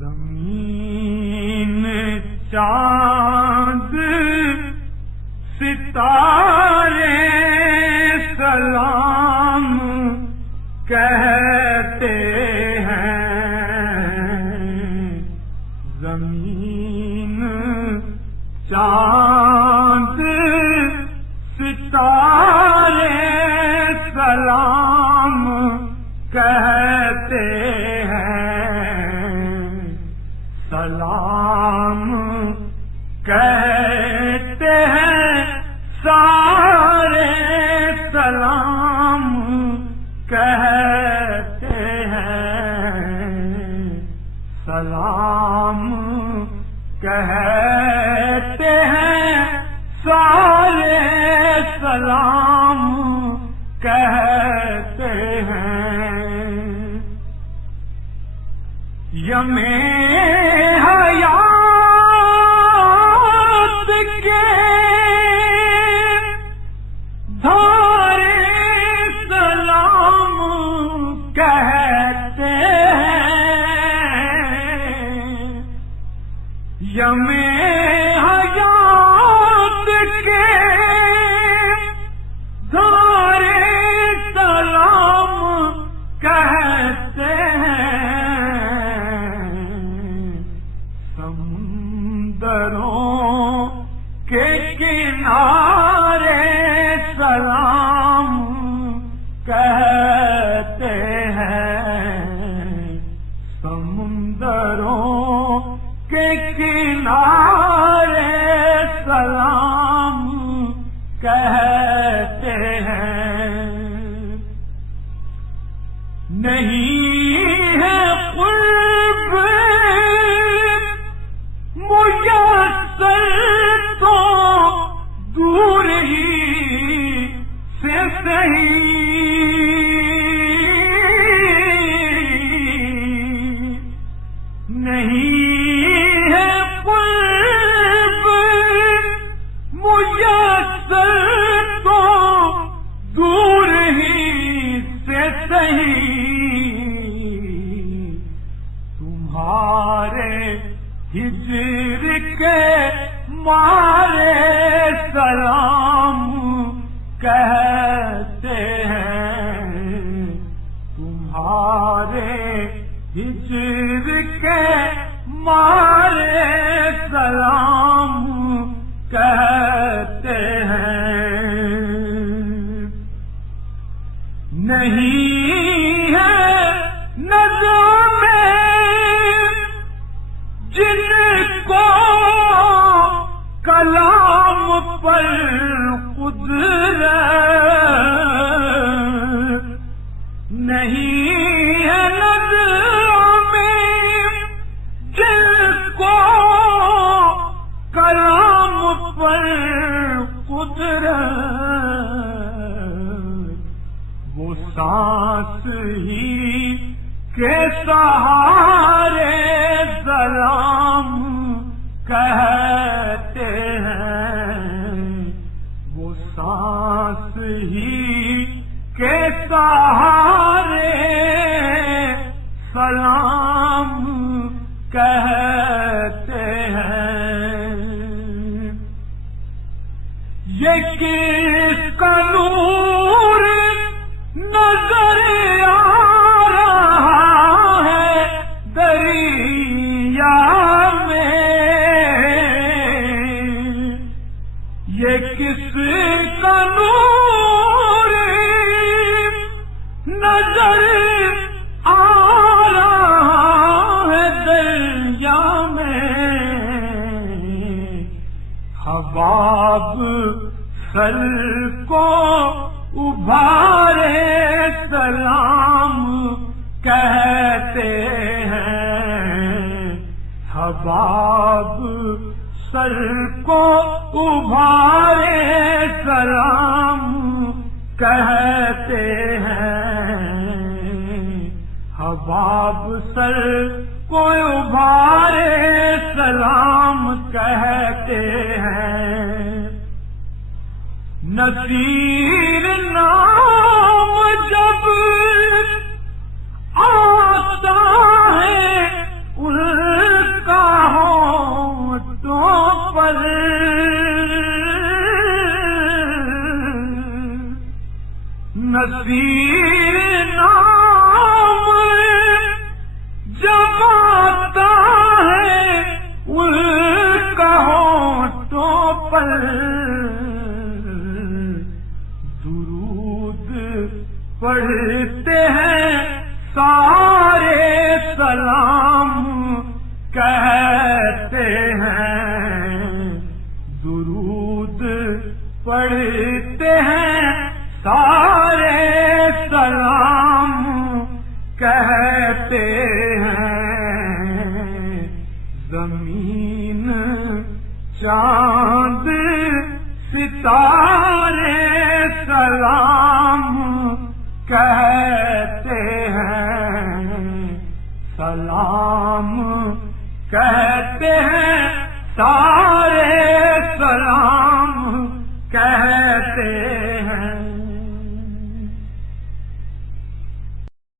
زمین چاند ستارے سلام کہتے ہیں، زمین چاند ستارے سلام کہتے ہیں، سلام کہتے ہیں سارے، سلام کہتے ہیں، سلام کہتے ہیں سارے، سلام کہتے ہیں۔ یم حیات کے دھارے سلام کہتے ہیں، یم حیات کے دھارے سلام کہتے ہیں، سمندروں کے کنارے سلام کہتے ہیں، سمندروں کے کنارے سلام کہتے ہیں۔ نہیں ہے قرب میسر تو دور ہی سے صحیح، نہیں ہے قرب میسر تو دور ہی سے صحیح، تمہارے ہجر کے مارے سلام کہتے ہیں، تمہارے ہجر کے مارے سلام کہتے ہیں۔ نہیں ہے نظر میں جن کو کلام پر قدرت، نہیں ہے نظر میں جن کو کلام پر قدرت، وہ سانس ہی کے سہارے سلام کہتے ہیں، وہ سانس ہی کے سہارے سلام کہتے ہیں۔ یہ کس کا نور نظر آ رہا ہے دریا میں، یہ کس کا نور نظر آ رہا ہے دریا میں، حباب سر کو ابھارے سلام کہتے ہیں، حباب سر کو ابھارے سلام کہتے ہیں، حباب سر کو ابھارے سلام کہتے ہیں۔ نصیر نام جب آتا ہے نصیر نام جب آتا ہے ان کا ہونٹوں پر درود پڑھتے ہیں سارے سلام کہتے ہیں درود پڑھتے ہیں سارے سلام کہتے ہیں زمین چاند ستارے سلام کہتے ہیں سلام کہتے ہیں سارے سلام